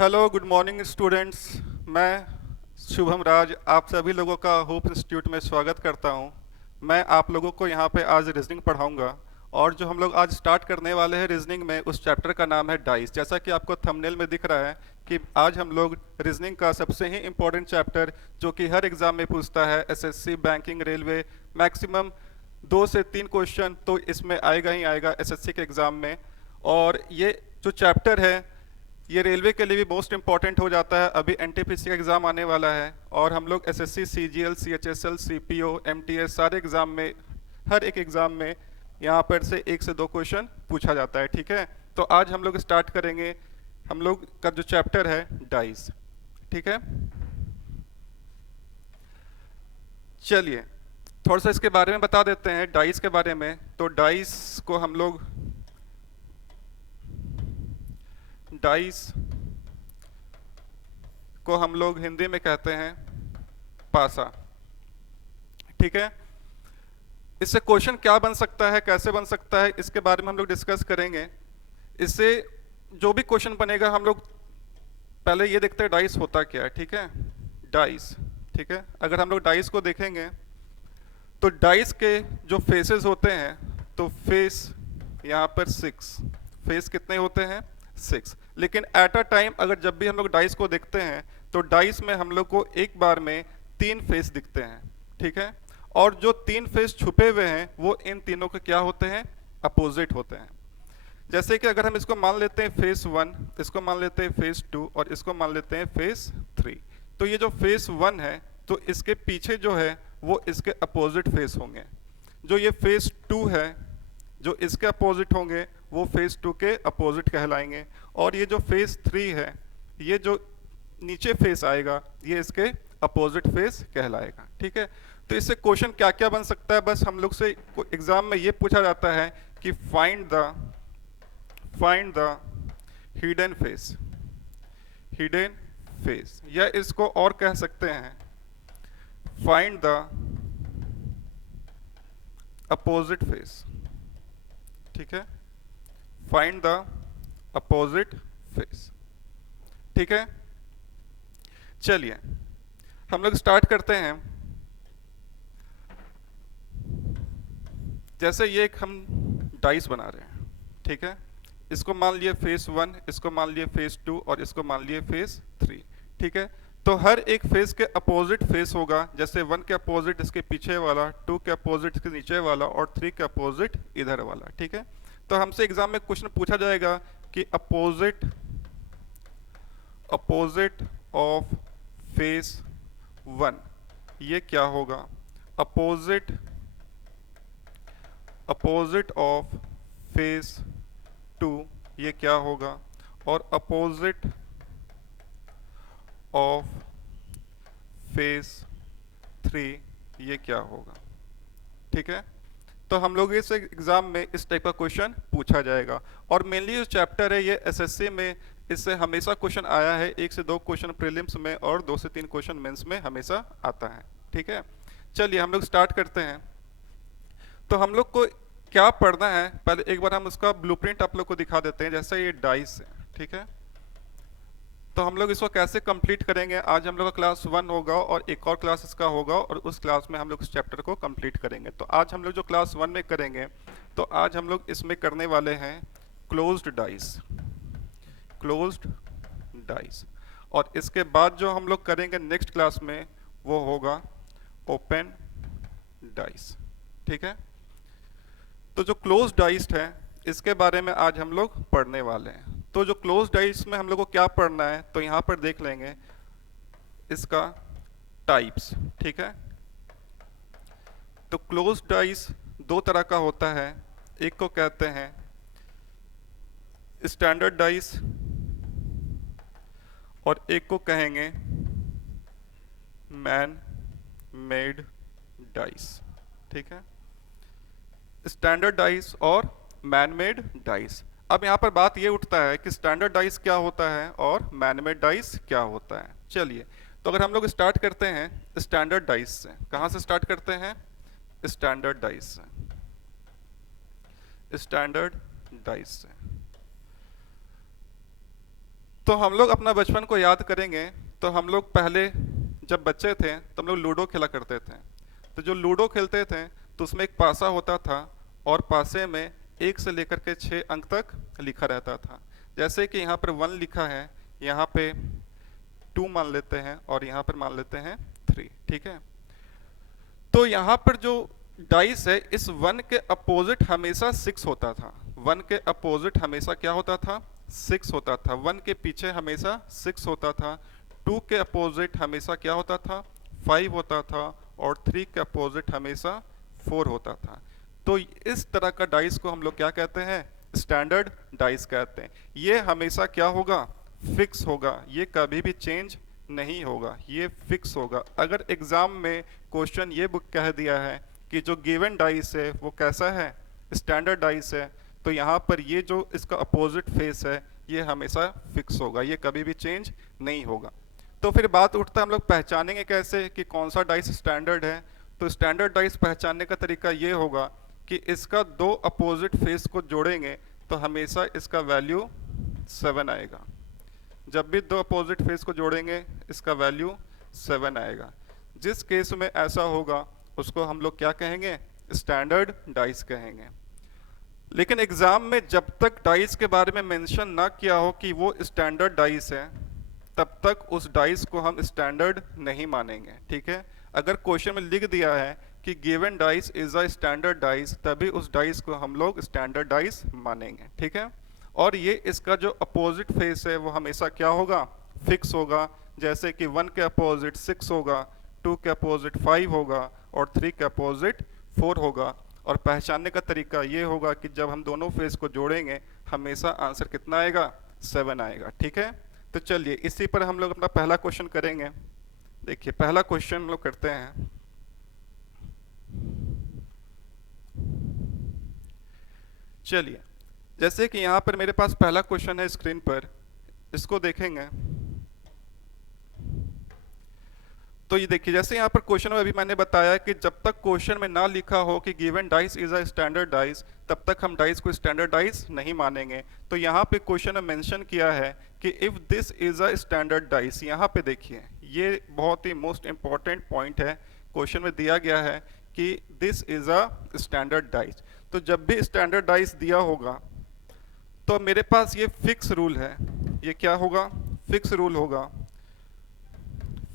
Hello good morning students. मैं शुभम राज आप सभी लोगों का होप इंस्टीट्यूट में स्वागत करता हूं। मैं आप लोगों को यहां पे आज रीजनिंग पढ़ाऊंगा और जो हम लोग आज स्टार्ट करने वाले हैं रीजनिंग में उस चैप्टर का नाम है डाइस। जैसा कि आपको थंबनेल में दिख रहा है कि आज हम लोग रीजनिंग का सबसे ही इम्पोर्टेंट चैप्टर जो कि हर एग्ज़ाम में पूछता है एसएससी बैंकिंग रेलवे मैक्सिमम 2 से 3 क्वेश्चन तो इसमें आएगा ही आएगा एसएससी के एग्ज़ाम में। और ये जो चैप्टर है ये रेलवे के लिए भी मोस्ट इंपॉर्टेंट हो जाता है। अभी एनटीपीसी का एग्ज़ाम आने वाला है और हम लोग SSC CGL CHSL CPO MTS सारे एग्ज़ाम में हर एक एग्ज़ाम में यहाँ पर से 1 से 2 क्वेश्चन पूछा जाता है। ठीक है, तो आज हम लोग स्टार्ट करेंगे हम लोग का जो चैप्टर है डाइस। ठीक है, चलिए थोड़ा सा इसके बारे में बता देते हैं डाइस के बारे में। तो डाइस को हम लोग हिंदी में कहते हैं पासा। ठीक है, इससे क्वेश्चन क्या बन सकता है कैसे बन सकता है इसके बारे में हम लोग डिस्कस करेंगे। इससे जो भी क्वेश्चन बनेगा हम लोग पहले ये देखते हैं डाइस होता क्या है। ठीक है, डाइस। ठीक है, अगर हम लोग डाइस को देखेंगे तो डाइस के जो फेसेस होते हैं तो फेस यहाँ पर 6 फेस कितने होते हैं 6। लेकिन एट अ टाइम अगर जब भी हम लोग डाइस को देखते हैं तो डाइस में हम लोग को एक बार में 3 फेस दिखते हैं। ठीक है, और जो 3 फेस छुपे हुए हैं वो इन तीनों के क्या होते हैं अपोजिट होते हैं। जैसे कि अगर हम इसको मान लेते हैं फेस 1, इसको मान लेते हैं फेस 2 और इसको मान लेते हैं फेस 3। तो ये जो फेस 1 है तो इसके पीछे जो है वो इसके अपोजिट फेस होंगे। जो ये फेस 2 है जो इसके अपोजिट होंगे वो फेस 2 के अपोजिट कहलाएंगे। और ये जो फेस 3 है ये जो नीचे फेस आएगा ये इसके अपोजिट फेस कहलाएगा। ठीक है, तो इससे क्वेश्चन क्या क्या बन सकता है, बस हम लोग से एग्जाम में ये पूछा जाता है कि फाइंड द हिडन फेस, या इसको और कह सकते हैं फाइंड द अपोजिट फेस। ठीक है, फाइंड द अपोजिट फेस। ठीक है, चलिए हम लोग स्टार्ट करते हैं। जैसे ये एक हम डाइस बना रहे हैं। ठीक है, इसको मान लिए फेस 1, इसको मान लिए फेस 2 और इसको मान लिए फेस 3। ठीक है, तो हर एक फेस के अपोजिट फेस होगा। जैसे 1 के अपोजिट इसके पीछे वाला, 2 के अपोजिट इसके नीचे वाला और 3 के अपोजिट इधर वाला। ठीक है, तो हमसे एग्जाम में क्वेश्चन पूछा जाएगा कि अपोजिट ऑफ फेस 1 ये क्या होगा, अपोजिट ऑफ फेस 2 ये क्या होगा, और अपोजिट ऑफ फेस 3 ये क्या होगा। ठीक है, तो हम लोग इस एग्जाम में इस टाइप का क्वेश्चन पूछा जाएगा। और मेनली जो चैप्टर है ये एसएससी में इससे हमेशा क्वेश्चन आया है। 1 से 2 क्वेश्चन प्रीलिम्स में और 2 से 3 क्वेश्चन मेंस में हमेशा आता है। ठीक है, चलिए हम लोग स्टार्ट करते हैं। तो हम लोग को क्या पढ़ना है पहले एक बार हम उसका ब्लूप्रिंट आप लोग को दिखा देते हैं। जैसे ये डाइस है। ठीक है, तो हम लोग इसको कैसे कंप्लीट करेंगे, आज हम लोग का क्लास 1 होगा और एक और क्लास इसका होगा और उस क्लास में हम लोग इस चैप्टर को कंप्लीट करेंगे। तो आज हम लोग जो क्लास 1 में करेंगे तो आज हम लोग इसमें करने वाले हैं क्लोज्ड डाइस। और इसके बाद जो हम लोग करेंगे नेक्स्ट क्लास में वो होगा ओपन डाइस। ठीक है, तो जो क्लोज डाइस है इसके बारे में आज हम लोग पढ़ने वाले हैं। तो जो क्लोज डाइस में हम लोग को क्या पढ़ना है तो यहाँ पर देख लेंगे इसका टाइप्स। ठीक है, तो क्लोज डाइस 2 तरह का होता है। एक को कहते हैं स्टैंडर्ड डाइस और एक को कहेंगे मैन मेड डाइस। ठीक है, स्टैंडर्ड डाइस और मैन मेड डाइस। अब यहाँ पर बात ये उठता है कि स्टैंडर्ड डाइस क्या होता है और मैन मेड डाइस क्या होता है। चलिए, तो अगर हम लोग स्टार्ट करते हैं स्टैंडर्ड डाइस से, कहाँ से स्टार्ट करते हैं स्टैंडर्ड डाइस से। तो हम लोग अपना बचपन को याद करेंगे तो हम लोग पहले जब बच्चे थे तो हम लोग लूडो खेला करते थे। तो जो लूडो खेलते थे तो उसमें एक पासा होता था और पासे में 1 से लेकर के 6 अंक तक लिखा रहता था। जैसे कि यहाँ पर 1 लिखा है, यहाँ पे 2 मान लेते हैं और यहाँ पर मान लेते हैं 3। ठीक है, तो यहाँ पर जो डाइस है इस 1 के अपोजिट हमेशा 6 होता था। 1 के अपोजिट हमेशा क्या होता था? 6 होता था। 1 के पीछे हमेशा 6 होता था। 2 के अपोजिट हमेशा क्या होता था? 5 होता था। और 3 के अपोजिट हमेशा 4 होता था। तो इस तरह का डाइस को हम लोग क्या कहते हैं? स्टैंडर्ड डाइस कहते हैं। ये हमेशा क्या होगा? फिक्स होगा, ये कभी भी चेंज नहीं होगा, ये फिक्स होगा। अगर एग्जाम में क्वेश्चन ये बुक कह दिया है कि जो गिवन डाइस है वो कैसा है? स्टैंडर्ड डाइस है, तो यहाँ पर ये जो इसका अपोजिट फेस है ये हमेशा फिक्स होगा, ये कभी भी चेंज नहीं होगा। तो फिर बात उठता है हम लोग पहचानेंगे कैसे कि कौन सा डाइस स्टैंडर्ड है? तो स्टैंडर्ड डाइस पहचानने का तरीका ये होगा कि इसका 2 अपोजिट फेस को जोड़ेंगे तो हमेशा इसका वैल्यू 7 आएगा। जब भी 2 अपोजिट फेस को जोड़ेंगे इसका वैल्यू 7 आएगा। जिस केस में ऐसा होगा उसको हम लोग क्या कहेंगे? स्टैंडर्ड डाइस कहेंगे। लेकिन एग्जाम में जब तक डाइस के बारे में मेंशन ना किया हो कि वो स्टैंडर्ड डाइस है, तब तक उस डाइस को हम स्टैंडर्ड नहीं मानेंगे। ठीक है, अगर क्वेश्चन में लिख दिया है कि given dice is a standard dice, तभी उस डाइस को हम लोग स्टैंडर्ड डाइस मानेंगे। ठीक है, और ये इसका जो अपोजिट फेस है वो हमेशा क्या होगा? फिक्स होगा। जैसे कि 1 के अपोजिट 6 होगा, 2 के अपोजिट 5 होगा और 3 के अपोजिट 4 होगा। और पहचानने का तरीका ये होगा कि जब हम दोनों फेस को जोड़ेंगे हमेशा आंसर कितना आएगा? 7 आएगा। ठीक है, तो चलिए इसी पर हम लोग अपना पहला क्वेश्चन करेंगे। देखिए पहला क्वेश्चन हम लोग करते हैं। चलिए, जैसे कि यहाँ पर मेरे पास पहला क्वेश्चन है स्क्रीन पर, इसको देखेंगे तो ये देखिए, जैसे यहाँ पर क्वेश्चन में अभी मैंने बताया कि जब तक क्वेश्चन में ना लिखा हो कि given dice is a standard dice, तब तक हम डाइस को स्टैंडर्ड डाइस नहीं मानेंगे। तो यहाँ पे क्वेश्चन में मेंशन किया है कि if this is a standard dice. यहाँ पे देखिए, ये बहुत ही मोस्ट इंपॉर्टेंट पॉइंट है। क्वेश्चन में दिया गया है कि this is a standard dice. तो जब भी स्टैंडर्ड डाइस दिया होगा तो मेरे पास ये फिक्स रूल है। ये क्या होगा? फिक्स रूल होगा।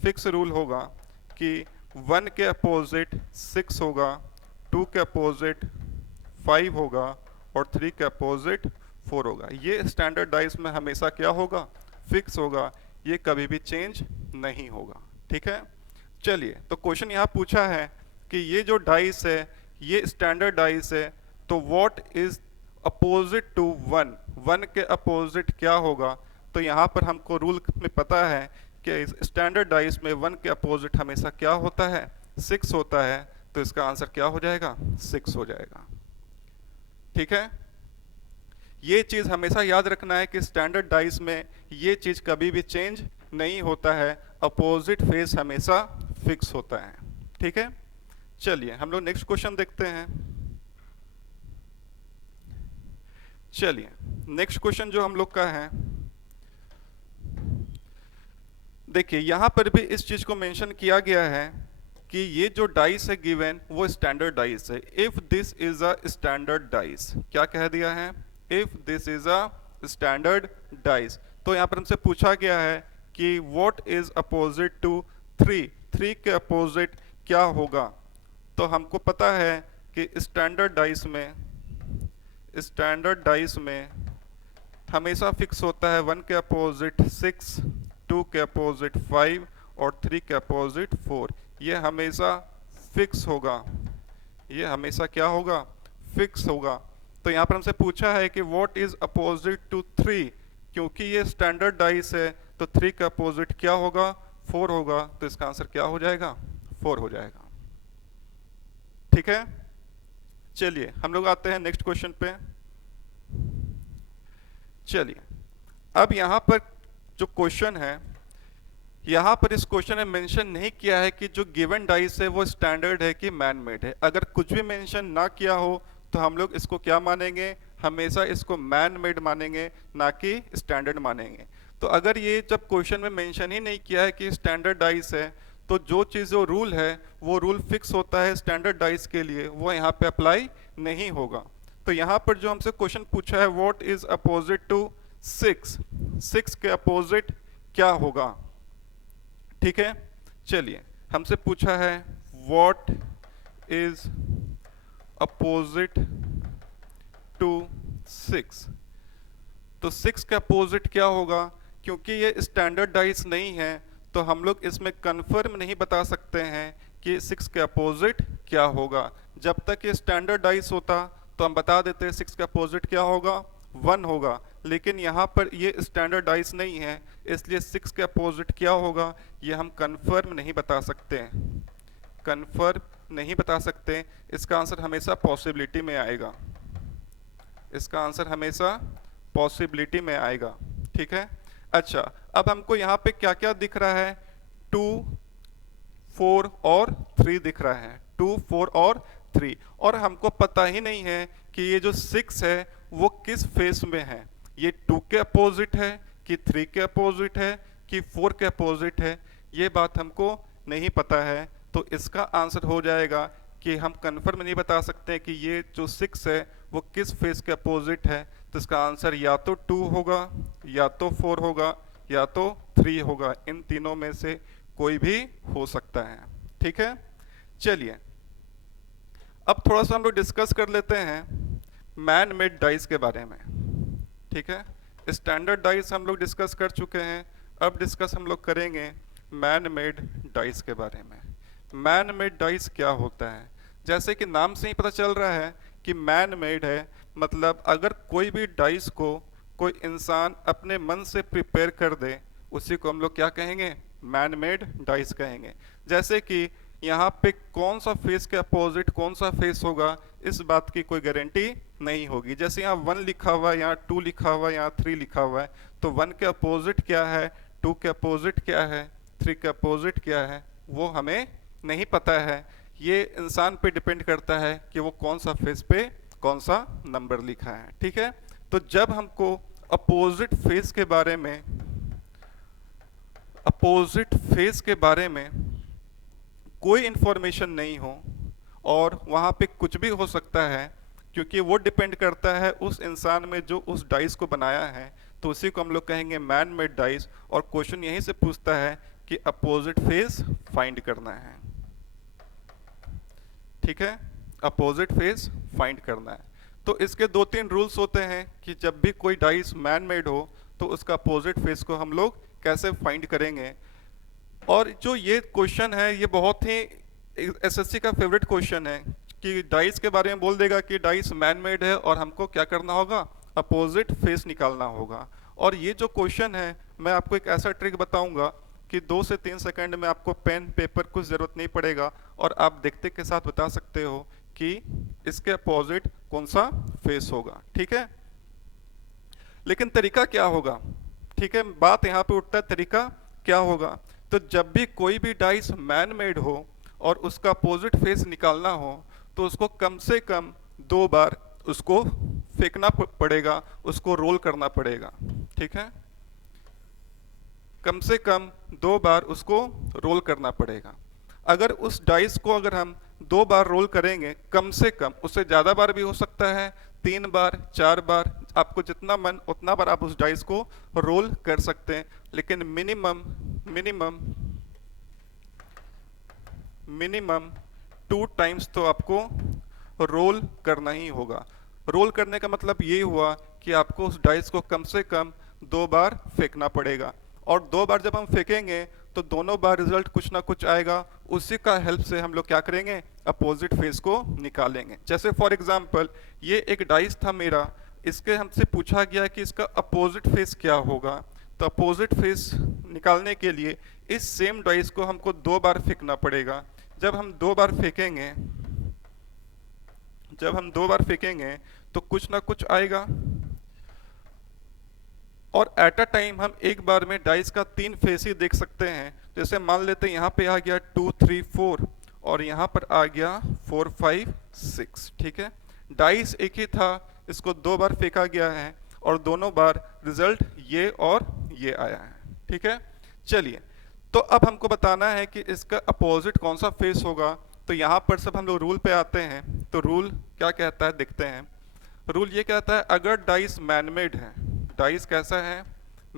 फिक्स रूल होगा कि 1 के अपोजिट 6 होगा, 2 के अपोजिट 5 होगा और 3 के अपोजिट 4 होगा। ये स्टैंडर्ड डाइस में हमेशा क्या होगा? फिक्स होगा, ये कभी भी चेंज नहीं होगा। ठीक है, चलिए तो क्वेश्चन यहाँ पूछा है कि ये जो डाइस है ये स्टैंडर्ड डाइस है, तो व्हाट इज अपोजिट टू 1? 1 के अपोजिट क्या होगा? तो यहाँ पर हमको रूल में पता है कि स्टैंडर्ड डाइस में 1 के अपोजिट हमेशा क्या होता है? 6 होता है। तो इसका आंसर क्या हो जाएगा? 6 हो जाएगा। ठीक है, ये चीज हमेशा याद रखना है कि स्टैंडर्ड डाइस में ये चीज कभी भी चेंज नहीं होता है, अपोजिट फेस हमेशा फिक्स होता है। ठीक है, चलिए हम लोग नेक्स्ट क्वेश्चन देखते हैं। चलिए नेक्स्ट क्वेश्चन जो हम लोग का है, देखिए यहाँ पर भी इस चीज को मेंशन किया गया है कि ये जो डाइस है गिवन वो स्टैंडर्ड डाइस है। If this is a standard dice, क्या कह दिया है? If this is a standard dice. तो यहाँ पर हमसे पूछा गया है कि व्हाट इज अपोजिट टू 3? 3 के अपोजिट क्या होगा? तो हमको पता है कि स्टैंडर्ड डाइस में हमेशा फिक्स होता है 1 के अपोजिट 6, 2 के अपोजिट 5 और 3 के अपोजिट 4। ये हमेशा फिक्स होगा, ये हमेशा क्या होगा? फिक्स होगा। तो यहाँ पर हमसे पूछा है कि व्हाट इज अपोजिट टू 3? क्योंकि ये स्टैंडर्ड डाइस है तो 3 का अपोजिट क्या होगा? 4 होगा। तो इसका आंसर क्या हो जाएगा? 4 हो जाएगा। ठीक है, चलिए हम लोग आते हैं नेक्स्ट क्वेश्चन पे। चलिए अब यहाँ पर जो क्वेश्चन है, यहाँ पर इस क्वेश्चन में मेंशन नहीं किया है कि जो गिवन डाइस है वो स्टैंडर्ड है कि मैन मेड है। अगर कुछ भी मेंशन ना किया हो तो हम लोग इसको क्या मानेंगे? हमेशा इसको मैन मेड मानेंगे, ना कि स्टैंडर्ड मानेंगे। तो तो अगर ये जब क्वेश्चन में मेंशन ही नहीं किया है कि स्टैंडर्ड डाइस है, तो जो चीज़ जो रूल है वो रूल फिक्स होता है स्टैंडर्ड डाइस के लिए, वो यहाँ पे अप्लाई नहीं होगा। तो यहाँ पर जो हमसे क्वेश्चन पूछा है व्हाट इज अपोजिट टू 6, 6 के अपोजिट क्या होगा, ठीक है। चलिए, हमसे पूछा है व्हाट इज अपोजिट टू 6, तो 6 का अपोजिट क्या होगा। क्योंकि ये स्टैंडर्ड डाइस नहीं है तो हम लोग इसमें कंफर्म नहीं बता सकते हैं कि 6 के अपोजिट क्या होगा। जब तक ये स्टैंडर्ड डाइस होता तो हम बता देते 6 का अपोजिट क्या होगा, 1 होगा। लेकिन यहाँ पर ये स्टैंडर्ड डाइस नहीं है, इसलिए 6 के अपोजिट क्या होगा ये हम कंफर्म नहीं बता सकते, कंफर्म नहीं बता सकते। इसका आंसर हमेशा पॉसिबिलिटी में आएगा, इसका आंसर हमेशा पॉसिबिलिटी में आएगा, ठीक है। अच्छा, अब हमको यहाँ पे क्या क्या दिख रहा है, 2, 4 और 3 दिख रहा है, 2, 4 और 3, और हमको पता ही नहीं है कि ये जो 6 है वो किस फेस में है, ये 2 के अपोजिट है कि 3 के अपोजिट है कि 4 के अपोजिट है, ये बात हमको नहीं पता है। तो इसका आंसर हो जाएगा कि हम कंफर्म नहीं बता सकते कि ये जो 6 है वो किस फेस के अपोजिट है। तो इसका आंसर या तो 2 होगा, या तो 4 होगा, या तो 3 होगा, इन तीनों में से कोई भी हो सकता है, ठीक है। चलिए, अब थोड़ा सा हम लोग डिस्कस कर लेते हैं मैन मेड डाइस के बारे में, ठीक है। स्टैंडर्ड डाइस हम लोग डिस्कस कर चुके हैं, अब डिस्कस हम लोग करेंगे मैन मेड डाइस के बारे में। मैन मेड डाइस क्या होता है, जैसे कि नाम से ही पता चल रहा है कि मैन मेड है, मतलब अगर कोई भी डाइस को कोई इंसान अपने मन से प्रिपेयर कर दे उसी को हम लोग क्या कहेंगे, मैन मेड डाइस कहेंगे। जैसे कि यहाँ पे कौन सा फेस के अपोजिट कौन सा फेस होगा इस बात की कोई गारंटी नहीं होगी। जैसे यहाँ 1 लिखा हुआ है, यहाँ 2 लिखा हुआ है, यहाँ 3 लिखा हुआ है, तो 1 के अपोजिट क्या है, 2 के अपोजिट क्या है, 3 के अपोजिट क्या है, वो हमें नहीं पता है। ये इंसान पे डिपेंड करता है कि वो कौन सा फेस पे कौन सा नंबर लिखा है, ठीक है। तो जब हमको अपोजिट फेस के बारे में, अपोजिट फेस के बारे में कोई इंफॉर्मेशन नहीं हो और वहाँ पे कुछ भी हो सकता है, क्योंकि वो डिपेंड करता है उस इंसान में जो उस डाइस को बनाया है, तो उसी को हम लोग कहेंगे मैन मेड डाइस। और क्वेश्चन यहीं से पूछता है कि अपोजिट फेस फाइंड करना है, ठीक है, अपोजिट फेस फाइंड करना है। तो इसके 2-3 रूल्स होते हैं कि जब भी कोई डाइस मैन मेड हो तो उसका अपोजिट फेस को हम लोग कैसे फाइंड करेंगे। और जो ये क्वेश्चन है ये बहुत ही एसएससी का फेवरेट क्वेश्चन है कि डाइस के बारे में बोल देगा कि डाइस मैन मेड है और हमको क्या करना होगा, अपोजिट फेस निकालना होगा। और ये जो क्वेश्चन है मैं आपको एक ऐसा ट्रिक बताऊंगा कि 2 से 3 सेकंड में आपको पेन पेपर कुछ ज़रूरत नहीं पड़ेगा और आप देखते के साथ बता सकते हो कि इसके अपोजिट कौन सा फेस होगा, ठीक है। लेकिन तरीका क्या होगा, ठीक है, बात यहाँ पे उठता है तरीका क्या होगा। तो जब भी कोई भी डाइस मैन मेड हो और उसका अपोजिट फेस निकालना हो तो उसको कम से कम 2 बार उसको फेंकना पड़ेगा, उसको रोल करना पड़ेगा, ठीक है, कम से कम 2 बार उसको रोल करना पड़ेगा। अगर उस डाइस को अगर हम 2 बार रोल करेंगे, कम से कम, उससे ज़्यादा बार भी हो सकता है, 3 बार 4 बार, आपको जितना मन उतना बार आप उस डाइस को रोल कर सकते हैं। लेकिन मिनिमम 2 टाइम्स तो आपको रोल करना ही होगा। रोल करने का मतलब ये हुआ कि आपको उस डाइस को कम से कम 2 बार फेंकना पड़ेगा। और 2 बार जब हम फेंकेंगे तो दोनों बार रिजल्ट कुछ ना कुछ आएगा, उसी का हेल्प से हम लोग क्या करेंगे, अपोजिट फेस को निकालेंगे। जैसे फॉर एग्जांपल ये एक डाइस था मेरा, इसके हमसे पूछा गया कि इसका अपोजिट फेस क्या होगा। तो अपोजिट फेस निकालने के लिए इस सेम डाइस को हमको 2 बार फेंकना पड़ेगा। जब हम 2 बार फेंकेंगे तो कुछ ना कुछ आएगा। और एट अ टाइम हम एक बार में डाइस का 3 फेस ही देख सकते हैं। जैसे मान लेते हैं यहाँ पे आ गया 2 3 4 और यहाँ पर आ गया 4 5 6, ठीक है। डाइस एक ही था, इसको 2 बार फेंका गया है और दोनों बार रिजल्ट ये और ये आया है। ठीक है, चलिए, तो अब हमको बताना है कि इसका अपोजिट कौन सा फेस होगा। तो यहाँ पर सब हम लोग रूल पे आते हैं। तो रूल क्या कहता है देखते हैं। रूल ये कहता है अगर डाइस मैन मेड है, डाइस कैसा है,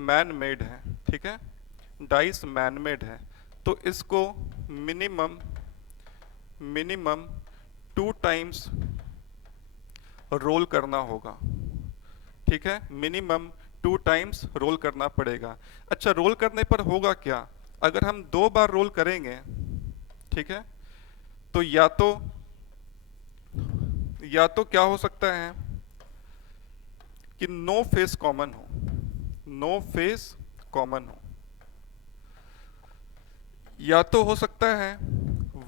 मैन मेड है, ठीक है, डाइस मैन मेड है, तो इसको मिनिमम 2 टाइम्स रोल करना होगा। ठीक है, मिनिमम 2 टाइम्स रोल करना पड़ेगा। अच्छा, रोल करने पर होगा क्या, अगर हम 2 बार रोल करेंगे, ठीक है, तो या तो क्या हो सकता है कि नो फेस कॉमन हो, नो फेस कॉमन हो, या तो हो सकता है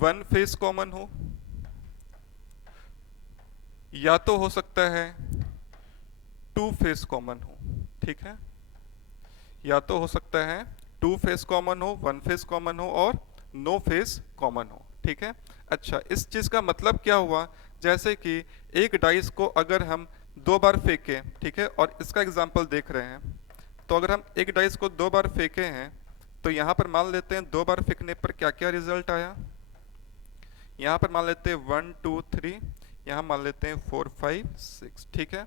1 फेस कॉमन हो, या तो हो सकता है 2 फेस कॉमन हो। ठीक है, या तो हो सकता है 2 फेस कॉमन हो, 1 फेस कॉमन हो और नो फेस कॉमन हो। ठीक है, अच्छा, इस चीज का मतलब क्या हुआ, जैसे कि एक डाइस को अगर हम 2 बार फेंके, ठीक है, और इसका एग्जांपल देख रहे हैं, तो अगर हम एक डाइस को 2 बार फेंके हैं, तो यहाँ पर मान लेते हैं 2 बार फेंकने पर क्या क्या रिजल्ट आया। यहाँ पर मान लेते हैं 1 2 3, यहाँ मान लेते हैं 4 5 6। ठीक है,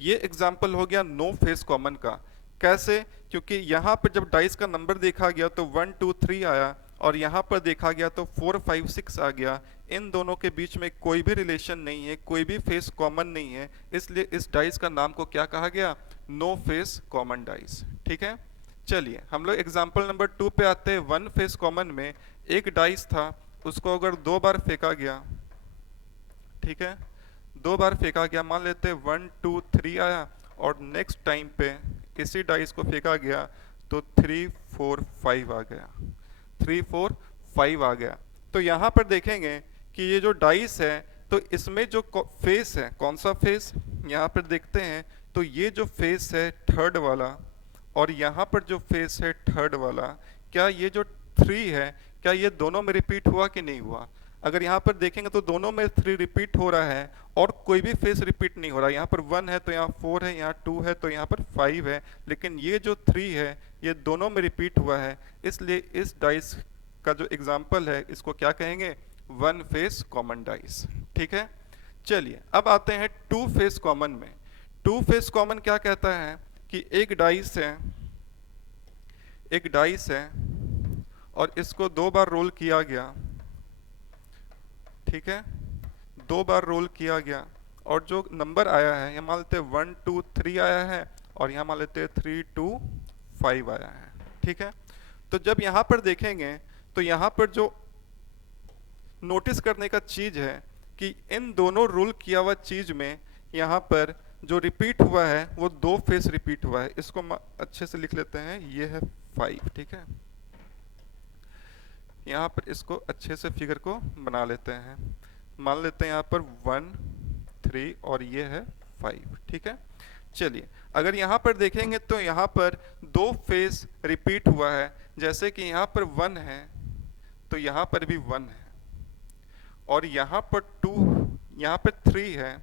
ये एग्जाम्पल हो गया नो फेस कॉमन का। कैसे, क्योंकि यहाँ पर जब डाइस का नंबर देखा गया तो 1 2 3 आया, और यहाँ पर देखा गया तो 4 5 6 आ गया। इन दोनों के बीच में कोई भी रिलेशन नहीं है, कोई भी फेस कॉमन नहीं है, इसलिए इस डाइस का नाम को क्या कहा गया, नो फेस कॉमन डाइस। ठीक है, चलिए हम लोग एग्जाम्पल नंबर 2 पे आते हैं। 1 फेस कॉमन में एक डाइस था, उसको अगर 2 बार फेंका गया, ठीक है, 2 बार फेंका गया, मान लेते 1 2 3 आया, और नेक्स्ट टाइम पे इसी डाइस को फेंका गया तो 3 4 5 आ गया, 3 4 5 आ गया। तो यहाँ पर देखेंगे कि ये जो डाइस है, तो इसमें जो फेस है, कौन सा फेस, यहाँ पर देखते हैं, तो ये जो फेस है थर्ड वाला, और यहाँ पर जो फेस है थर्ड वाला, क्या ये जो 3 है, क्या ये दोनों में रिपीट हुआ कि नहीं हुआ। अगर यहाँ पर देखेंगे तो दोनों में 3 रिपीट हो रहा है, और कोई भी फेस रिपीट नहीं हो रहा। यहाँ पर 1 है तो यहाँ 4 है, यहाँ 2 है तो यहाँ पर 5 है, लेकिन ये जो 3 है ये दोनों में रिपीट हुआ है, इसलिए इस डाइस का जो एग्जाम्पल है इसको क्या कहेंगे, 1 फेस कॉमन डाइस। ठीक है, चलिए अब आते हैं 2 फेस कॉमन में। 2 फेस कॉमन क्या कहता है कि एक डाइस है और इसको 2 बार रोल किया गया, ठीक है, 2 बार रोल किया गया, और जो नंबर आया है, यहाँ मान लेते हैं 1 2 3 आया है, और यहाँ मान लेते हैं 3 2 5 आया है। ठीक है, तो जब यहाँ पर देखेंगे तो यहाँ पर जो नोटिस करने का चीज है कि इन दोनों रोल किया हुआ चीज में यहाँ पर जो रिपीट हुआ है वो 2 फेस रिपीट हुआ है। इसको अच्छे से लिख लेते हैं, ये है 5। ठीक है, यहाँ पर इसको अच्छे से फिगर को बना लेते हैं, मान लेते हैं यहाँ पर 1 3 और ये है 5। ठीक है, चलिए अगर यहाँ पर देखेंगे तो यहाँ पर 2 फेस रिपीट हुआ है, जैसे कि यहाँ पर 1 है तो यहाँ पर भी 1 है, और यहाँ पर 2, यहाँ पर 3 है,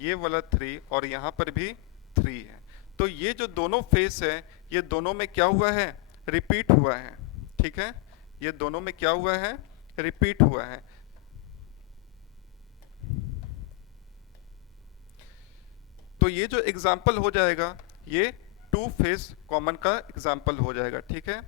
ये वाला 3, और यहाँ पर भी 3 है। तो ये जो दोनों फेस है ये दोनों में क्या हुआ है, रिपीट हुआ है। ठीक है, ये दोनों में क्या हुआ है, रिपीट हुआ है। तो ये जो एग्जाम्पल हो जाएगा ये 2 फेस कॉमन का एग्जाम्पल हो जाएगा। ठीक है,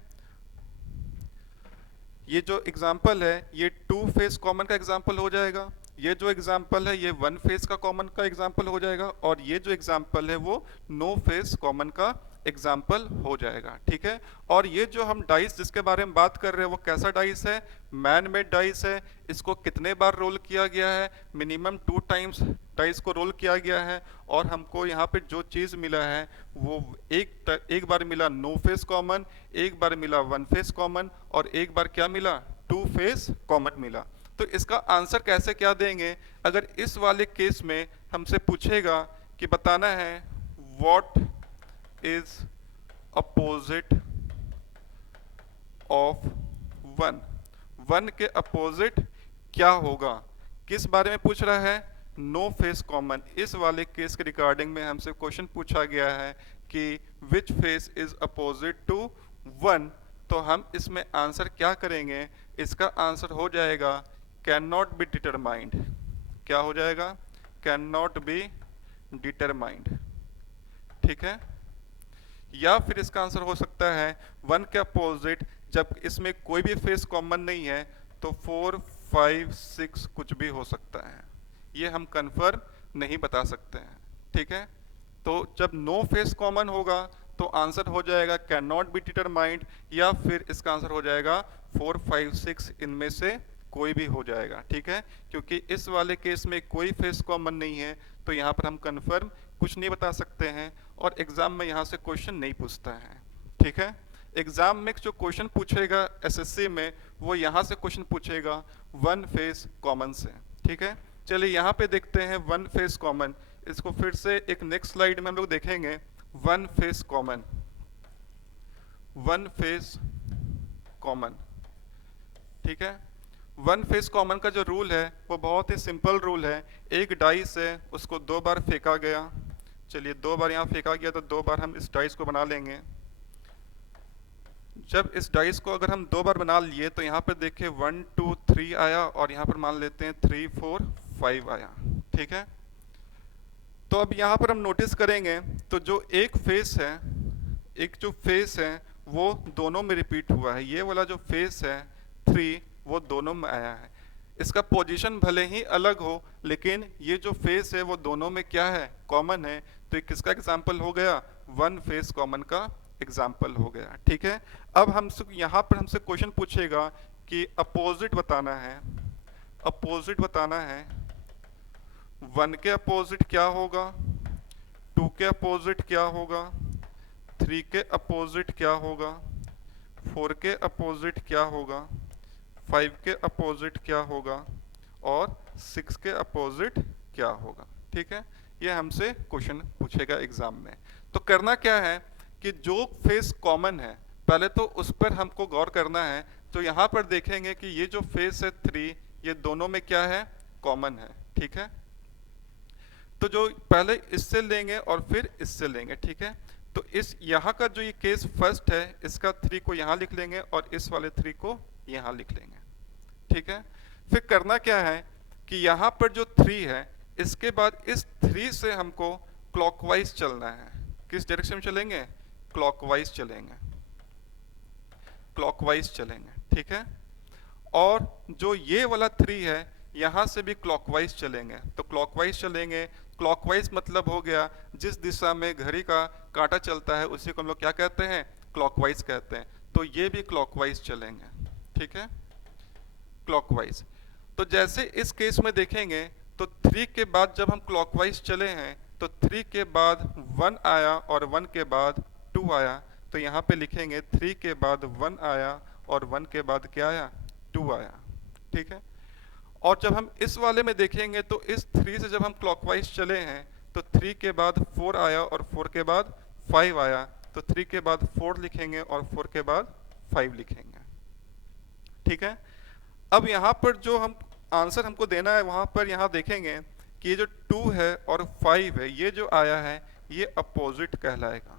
ये जो एग्जाम्पल है ये 2 फेस कॉमन का एग्जाम्पल हो जाएगा, ये जो एग्जाम्पल है ये 1 फेस का कॉमन का एग्जाम्पल हो जाएगा, और ये जो एग्जाम्पल है वो नो फेस कॉमन का एग्जाम्पल हो जाएगा। ठीक है, और ये जो हम डाइस जिसके बारे में बात कर रहे हैं वो कैसा डाइस है, मैन मेड डाइस है। इसको कितने बार रोल किया गया है, मिनिमम 2 टाइम्स डाइस को रोल किया गया है, और हमको यहाँ पे जो चीज़ मिला है वो एक बार मिला नो फेस कॉमन, एक बार मिला 1 फेस कॉमन, और एक बार क्या मिला, 2 फेस कॉमन मिला। तो इसका आंसर कैसे क्या देंगे, अगर इस वाले केस में हमसे पूछेगा कि बताना है व्हाट इज अपोजिट ऑफ 1, 1 के अपोजिट क्या होगा, किस बारे में पूछ रहा है, नो फेस कॉमन। इस वाले केस के रिगार्डिंग में हमसे क्वेश्चन पूछा गया है कि विच फेस इज अपोजिट टू 1, तो हम इसमें आंसर क्या करेंगे, इसका आंसर हो जाएगा कैन नॉट बी डिटरमाइंड। क्या हो जाएगा, कैन नॉट बी डिटरमाइंड। ठीक है, या फिर इसका आंसर हो सकता है 1 के अपोजिट, जब इसमें कोई भी फेस कॉमन नहीं है तो 4, 5, 6 कुछ भी हो सकता है, ये हम कंफर्म नहीं बता सकते हैं। ठीक है, तो जब नो फेस कॉमन होगा तो आंसर हो जाएगा कैन नॉट बी डिटरमाइंड, या फिर इसका आंसर हो जाएगा 4, 5, 6 इनमें से कोई भी हो जाएगा। ठीक है, क्योंकि इस वाले केस में कोई फेस कॉमन नहीं है तो यहाँ पर हम कंफर्म कुछ नहीं बता सकते हैं, और एग्जाम में यहाँ से क्वेश्चन नहीं पूछता है। ठीक है, एग्जाम में जो क्वेश्चन पूछेगा एसएससी में, वो यहाँ से क्वेश्चन पूछेगा वन फेस कॉमन से। ठीक है, चलिए यहाँ पे देखते हैं वन फेस कॉमन। इसको फिर से एक नेक्स्ट स्लाइड में हम लोग देखेंगे one face common. One face common, ठीक है, वन फेस कॉमन का जो रूल है वो बहुत ही सिंपल रूल है। एक डाइस है, उसको 2 बार फेंका गया, चलिए 2 बार यहाँ फेंका गया तो 2 बार हम इस डाइस को बना लेंगे। जब इस डाइस को अगर हम 2 बार बना लिए तो यहाँ पे देखिए 1, 2, 3 आया, और यहाँ पर मान लेते हैं 3, 4, 5 आया। ठीक है, तो अब यहाँ पर हम नोटिस करेंगे तो जो एक फेस है, एक जो फेस है वो दोनों में रिपीट हुआ है। ये वाला जो फेस है 3 वो दोनों में आया है। इसका पोजीशन भले ही अलग हो लेकिन ये जो फेस है वो दोनों में क्या है, कॉमन है। तो ये किसका एग्जाम्पल हो गया, वन फेस कॉमन का एग्जाम्पल हो गया। ठीक है, अब हमसे यहाँ पर हमसे क्वेश्चन पूछेगा कि अपोजिट बताना है। अपोजिट बताना है, 1 के अपोजिट क्या होगा, 2 के अपोजिट क्या होगा, 3 के अपोजिट क्या होगा, 4 के अपोजिट क्या होगा, 5 के अपोजिट क्या होगा, और 6 के अपोजिट क्या होगा। ठीक है, ये हमसे क्वेश्चन पूछेगा एग्जाम में। तो करना क्या है कि जो फेस कॉमन है पहले तो उस पर हमको गौर करना है। तो यहाँ पर देखेंगे कि ये जो फेस है 3 ये दोनों में क्या है, कॉमन है। ठीक है, तो जो पहले इससे लेंगे और फिर इससे लेंगे। ठीक है, तो इस यहाँ का जो ये केस फर्स्ट है इसका 3 को यहाँ लिख लेंगे और इस वाले 3 को यहाँ लिख लेंगे। ठीक है, फिर करना क्या है कि यहाँ पर जो 3 है इसके बाद इस 3 से हमको क्लॉकवाइज चलना है। किस डायरेक्शन में चलेंगे, क्लॉकवाइज चलेंगे, क्लॉकवाइज चलेंगे। ठीक है, और जो ये वाला 3 है यहाँ से भी क्लॉकवाइज चलेंगे। तो क्लॉकवाइज चलेंगे, क्लॉकवाइज मतलब हो गया जिस दिशा में घड़ी का कांटा चलता है उसी को हम लोग क्या कहते हैं, क्लॉकवाइज कहते हैं। तो ये भी क्लॉकवाइज चलेंगे। ठीक है, क्लॉकवाइज। तो जैसे इस केस में देखेंगे तो 3 के बाद जब हम क्लॉकवाइज चले हैं तो 3 के बाद 1 आया और 1 के बाद 2 आया। तो यहाँ पे लिखेंगे 3 के बाद 1 आया और 1 के बाद क्या आया, 2 आया। ठीक है, और जब हम इस वाले में देखेंगे तो इस 3 से जब हम क्लॉकवाइज चले हैं तो 3 के बाद 4 आया और 4 के बाद 5 आया। तो 3 के बाद 4 लिखेंगे और 4 के बाद 5 लिखेंगे। ठीक है, अब यहाँ पर जो हम आंसर हमको देना है वहाँ पर यहाँ देखेंगे कि ये जो 2 है और 5 है ये जो आया है ये अपोजिट कहलाएगा,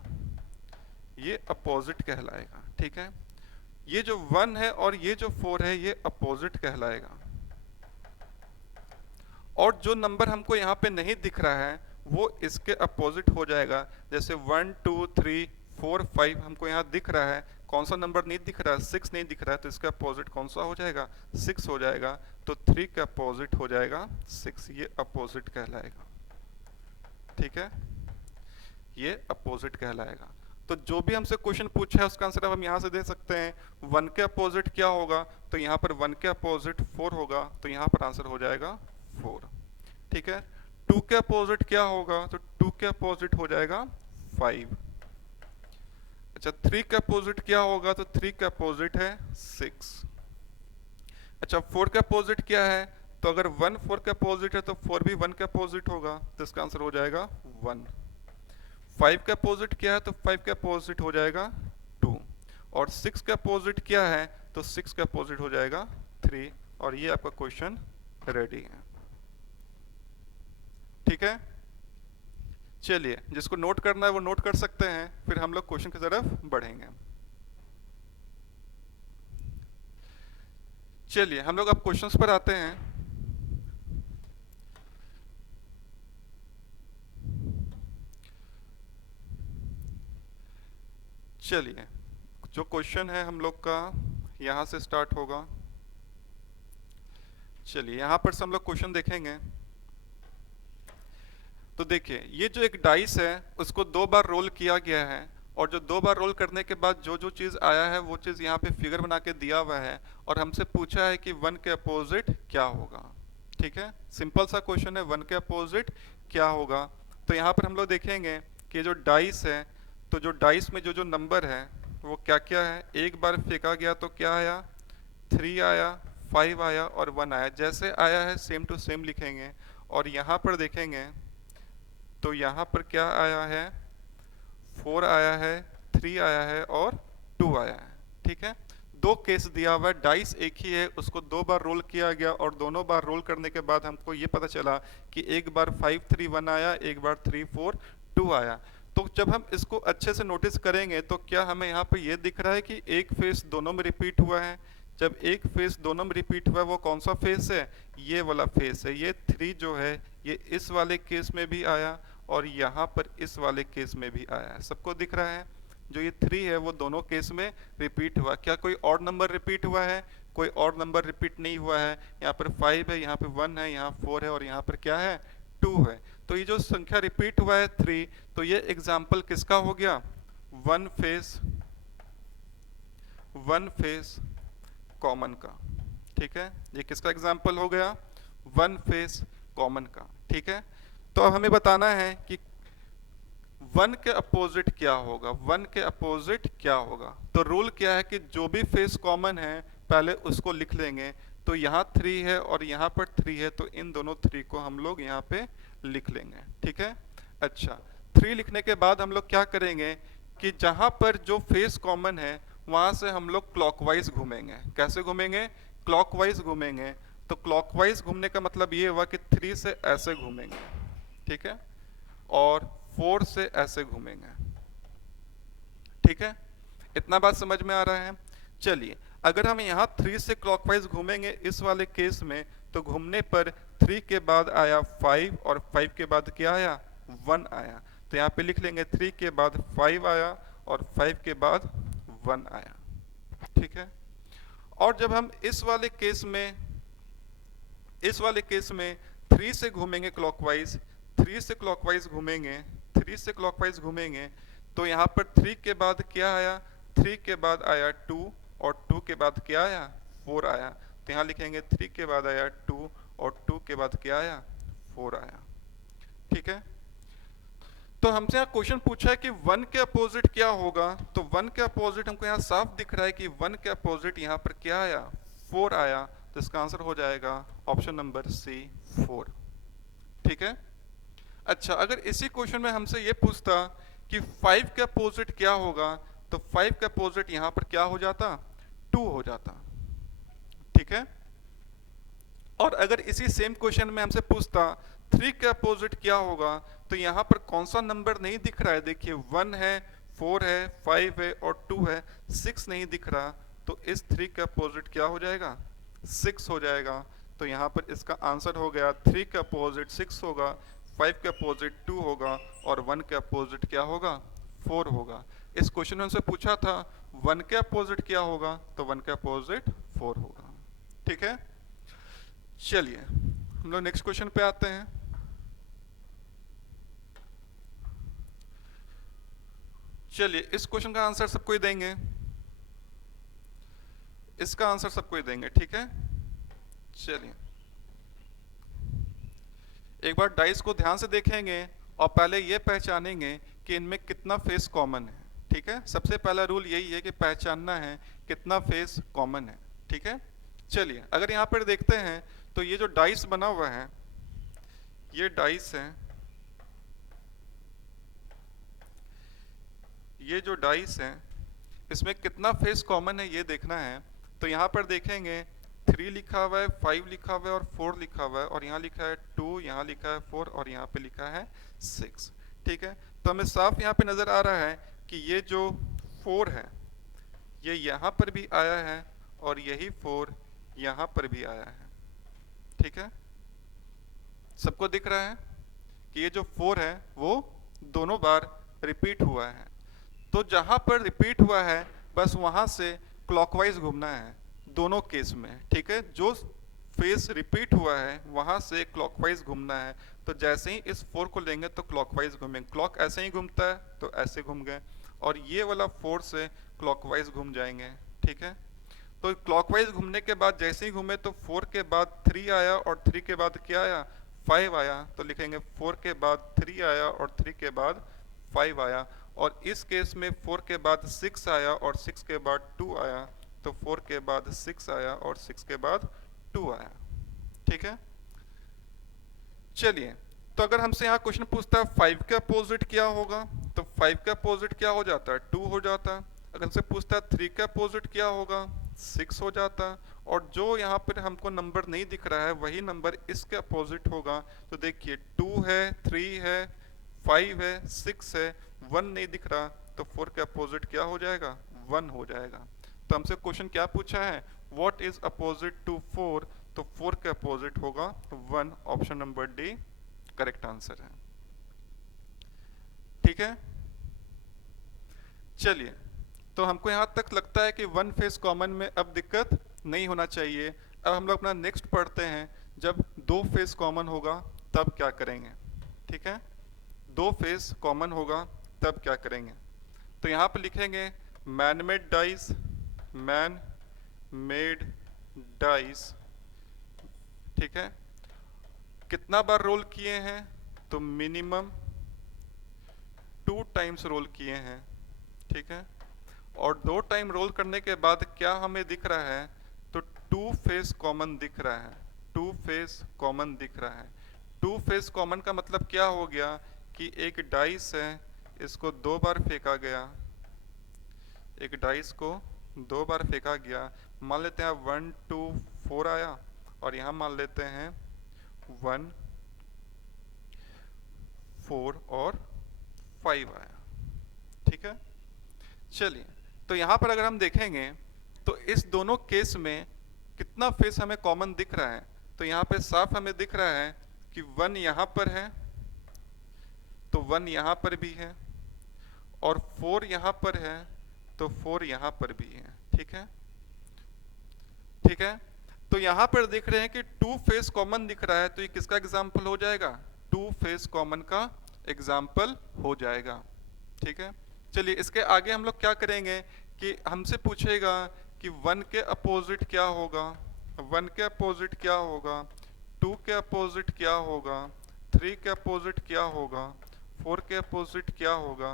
ये अपोजिट कहलाएगा। ठीक है, ये जो 1 है और ये जो 4 है ये अपोजिट कहलाएगा। और जो नंबर हमको यहाँ पे नहीं दिख रहा है वो इसके अपोजिट हो जाएगा। जैसे 1, 2, 3, 4, 5 हमको यहाँ दिख रहा है, कौन सा नंबर नहीं दिख रहा है, 6 नहीं दिख रहा है, तो इसका अपोजिट कौन सा हो जाएगा, 6 हो जाएगा। तो 3 का अपोजिट हो जाएगा 6, ये अपोजिट कहलाएगा। ठीक है, ये अपोजिट कहलाएगा। तो जो भी हमसे क्वेश्चन पूछा है उसका आंसर अब हम यहाँ से दे सकते हैं। 1 के अपोजिट क्या होगा, तो यहाँ पर 1 के अपोजिट 4 होगा, तो यहाँ पर आंसर हो जाएगा 4। ठीक है, 2 के अपोजिट क्या होगा, तो 2 के अपोजिट हो जाएगा 5। अच्छा, 3 के अपोजिट क्या होगा, तो 3 के अपोजिट है 6। अच्छा, 4 के अपोजिट क्या है, तो अगर 1 4 के अपोजिट है तो 4 भी 1 के अपोजिट होगा, तो इसका आंसर हो जाएगा 1। 5 का अपोजिट क्या है, तो 5 का अपोजिट हो जाएगा 2। और 6 का अपोजिट क्या है, तो 6 का अपोजिट हो जाएगा 3। और ये आपका क्वेश्चन रेडी है। ठीक है, चलिए, जिसको नोट करना है वो नोट कर सकते हैं, फिर हम लोग क्वेश्चन की तरफ बढ़ेंगे। चलिए हम लोग अब क्वेश्चंस पर आते हैं। चलिए, जो क्वेश्चन है हम लोग का यहाँ से स्टार्ट होगा। चलिए यहाँ पर से हम लोग क्वेश्चन देखेंगे। तो देखिए, ये जो एक डाइस है उसको 2 बार रोल किया गया है, और जो 2 बार रोल करने के बाद जो जो चीज़ आया है वो चीज़ यहाँ पे फिगर बना के दिया हुआ है, और हमसे पूछा है कि 1 के अपोजिट क्या होगा। ठीक है, सिंपल सा क्वेश्चन है, 1 के अपोजिट क्या होगा। तो यहाँ पर हम लोग देखेंगे कि जो डाइस है, तो जो डाइस में जो जो नंबर है वो क्या क्या है। एक बार फेंका गया तो क्या आया, 3 आया, 5 आया और 1 आया। जैसे आया है सेम टू सेम लिखेंगे। और यहाँ पर देखेंगे तो यहाँ पर क्या आया है, 4 आया है, 3 आया है और 2 आया है। ठीक है, 2 केस दिया हुआ है, डाइस एक ही है, उसको 2 बार रोल किया गया, और दोनों बार रोल करने के बाद हमको ये पता चला कि एक बार 5 3 1 आया, एक बार 3 4 2 आया। तो जब हम इसको अच्छे से नोटिस करेंगे तो क्या हमें यहाँ पे ये दिख रहा है कि एक फेस दोनों में रिपीट हुआ है। जब एक फेस दोनों में रिपीट हुआ है वो कौन सा फेस है, ये वाला फेस है। ये 3 जो है ये इस वाले केस में भी आया और यहाँ पर इस वाले केस में भी आया है। सबको दिख रहा है, जो ये 3 है वो दोनों केस में रिपीट हुआ। क्या कोई और नंबर रिपीट हुआ है, कोई और नंबर रिपीट नहीं हुआ है। यहाँ पर 5 है, यहाँ पे 1 है, यहाँ 4 है और यहाँ पर क्या है, 2 है। तो ये जो संख्या रिपीट हुआ है 3, तो ये एग्जाम्पल किसका हो गया, वन फेस कॉमन का। ठीक है, ये किसका एग्जाम्पल हो गया, वन फेस कॉमन का। ठीक है, तो अब हमें बताना है कि 1 के अपोजिट क्या होगा, 1 के अपोजिट क्या होगा। तो रूल क्या है कि जो भी फेस कॉमन है पहले उसको लिख लेंगे। तो यहाँ 3 है और यहाँ पर 3 है, तो इन दोनों 3 को हम लोग यहाँ पे लिख लेंगे। ठीक है, अच्छा 3 लिखने के बाद हम लोग क्या करेंगे कि जहाँ पर जो फेस कॉमन है वहाँ से हम लोग क्लॉकवाइज घूमेंगे। कैसे घूमेंगे, क्लॉकवाइज घूमेंगे। तो क्लॉकवाइज घूमने का मतलब ये हुआ कि 3 से ऐसे घूमेंगे, ठीक है, और 4 से ऐसे घूमेंगे। ठीक है, इतना बात समझ में आ रहा है। चलिए, अगर हम यहाँ 3 से क्लॉकवाइज घूमेंगे इस वाले केस में, तो घूमने पर 3 के बाद आया 5 और 5 के बाद क्या आया, 1 आया। तो यहाँ पे लिख लेंगे 3 के बाद 5 आया और 5 के बाद 1 आया। ठीक है, और जब हम इस वाले केस में 3 से घूमेंगे क्लॉकवाइज, 3 से क्लॉकवाइज घूमेंगे, 3 से क्लॉकवाइज घूमेंगे, तो यहाँ पर 3 के बाद क्या आया, 3 के बाद आया 2 और 2 के बाद क्या आया, 4 आया। तो यहाँ लिखेंगे 3 के बाद आया 2 और 2 के बाद क्या आया, 4 आया। ठीक है, तो हमसे यहाँ क्वेश्चन पूछा है कि 1 के अपोजिट क्या होगा। तो 1 के अपोजिट हमको यहाँ साफ दिख रहा है कि 1 के अपोजिट यहाँ पर क्या आया, 4 आया। तो इसका आंसर हो जाएगा ऑप्शन नंबर सी, 4। ठीक है, अच्छा अगर इसी क्वेश्चन में हमसे ये पूछता कि 5 के अपोजिट क्या होगा, तो 5 के अपोजिट यहाँ पर क्या हो जाता, 2 हो जाता। ठीक है, और अगर इसी सेम क्वेश्चन में हमसे पूछता 3 के अपोजिट क्या होगा, तो यहाँ पर कौन सा नंबर नहीं दिख रहा है, देखिए 1 है, 4 है, 5 है और 2 है, 6 नहीं दिख रहा। तो इस 3 के अपोजिट क्या हो जाएगा, 6 हो जाएगा। तो यहाँ पर इसका आंसर हो गया 3 के अपोजिट 6 होगा, 5 के अपोजिट 2 होगा और 1 के अपोजिट क्या होगा, 4 होगा। इस क्वेश्चन में हमसे पूछा था 1 के अपोजिट क्या होगा, तो 1 के अपोजिट 4 होगा। ठीक है, चलिए हम लोग नेक्स्ट क्वेश्चन पे आते हैं। चलिए, इस क्वेश्चन का आंसर सबको ही देंगे, इसका आंसर सबको ही देंगे। ठीक है, चलिए एक बार डाइस को ध्यान से देखेंगे और पहले ये पहचानेंगे कि इनमें कितना फेस कॉमन है। ठीक है, सबसे पहला रूल यही है कि पहचानना है कितना फेस कॉमन है। ठीक है, चलिए अगर यहाँ पर देखते हैं तो ये जो डाइस बना हुआ है, ये डाइस है, ये जो डाइस है इसमें कितना फेस कॉमन है ये देखना है। तो यहाँ पर देखेंगे 3 लिखा हुआ है, 5 लिखा हुआ है और 4 लिखा हुआ है, और यहाँ लिखा है 2, यहाँ लिखा है 4 और यहाँ पे लिखा है 6। ठीक है, तो हमें साफ यहाँ पे नज़र आ रहा है कि ये जो 4 है ये यहाँ पर भी आया है और यही 4 यहाँ पर भी आया है। ठीक है, सबको दिख रहा है कि ये जो 4 है वो दोनों बार रिपीट हुआ है। तो जहाँ पर रिपीट हुआ है बस वहाँ से क्लॉकवाइज घूमना है दोनों केस में। ठीक है, जो फेस रिपीट हुआ है वहाँ से क्लॉकवाइज घूमना है। तो जैसे ही इस 4 को लेंगे तो क्लॉकवाइज घूमेंगे, क्लॉक ऐसे ही घूमता है तो ऐसे घूम गए, और ये वाला 4 से क्लॉकवाइज घूम जाएंगे। ठीक है, तो क्लॉकवाइज घूमने के बाद जैसे ही घूमे तो 4 के बाद 3 आया और 3 के बाद क्या आया, 5 आया, तो लिखेंगे 4 के बाद 3 आया और 3 के बाद 5 आया। और इस केस में 4 के बाद 6 आया और 6 के बाद 2 आया, तो 4 के बाद 6 आया और 6 के बाद 2 आया। ठीक है, चलिए, तो अगर हमसे यहाँ क्वेश्चन पूछता है 5 का अपोजिट क्या होगा, तो 5 का अपोजिट क्या हो जाता है, 2 हो जाता है। अगर हमसे पूछता है 3 का अपोजिट क्या होगा, 6 हो जाता है। और जो यहाँ पर हमको नंबर नहीं दिख रहा है वही नंबर इसके अपोजिट होगा। तो देखिए 2 है, 3 है, 5 है, 6 है, 1 नहीं दिख रहा, तो 4 का अपोजिट क्या हो जाएगा, 1 हो जाएगा। तो हमसे क्वेश्चन क्या पूछा है, व्हाट इज अपोजिट टू 4, तो 4 का अपोजिट होगा 1। Option number D correct answer है। ठीक है, चलिए, तो हमको यहाँ तक लगता है कि 1 फेस कॉमन में अब दिक्कत नहीं होना चाहिए। अब हम लोग अपना नेक्स्ट पढ़ते हैं, जब 2 फेस कॉमन होगा तब क्या करेंगे। ठीक है, 2 फेस कॉमन होगा तब क्या करेंगे। तो यहाँ पर लिखेंगे man made dice, man made dice. ठीक है, कितना बार रोल किए हैं, तो मिनिमम 2 टाइम्स रोल किए हैं। ठीक है, और 2 टाइम रोल करने के बाद क्या हमें दिख रहा है, तो 2 फेस कॉमन दिख रहा है, 2 फेस कॉमन दिख रहा है। 2 फेस कॉमन का मतलब क्या हो गया कि एक डाइस है, इसको 2 बार फेंका गया, एक डाइस को 2 बार फेंका गया। मान लेते हैं 1 2 4 आया, और यहाँ मान लेते हैं 1 4 और 5 आया। ठीक है, चलिए, तो यहाँ पर अगर हम देखेंगे तो इस दोनों केस में कितना फेस हमें कॉमन दिख रहा है, तो यहाँ पे साफ हमें दिख रहा है कि 1 यहाँ पर है, तो 1 यहाँ पर भी है, और 4 यहाँ पर है, तो 4 यहाँ पर भी है। ठीक है, ठीक है, तो यहाँ पर देख रहे हैं कि 2 फेस कॉमन दिख रहा है, तो ये किसका एग्जाम्पल हो जाएगा, 2 फेस कॉमन का एग्जाम्पल हो जाएगा। ठीक है, चलिए इसके आगे हम लोग क्या करेंगे कि हमसे पूछेगा कि 1 के अपोजिट क्या होगा, 1 के अपोजिट क्या होगा, 2 के अपोजिट क्या होगा, 3 के अपोजिट क्या होगा, 4 के अपोजिट क्या होगा,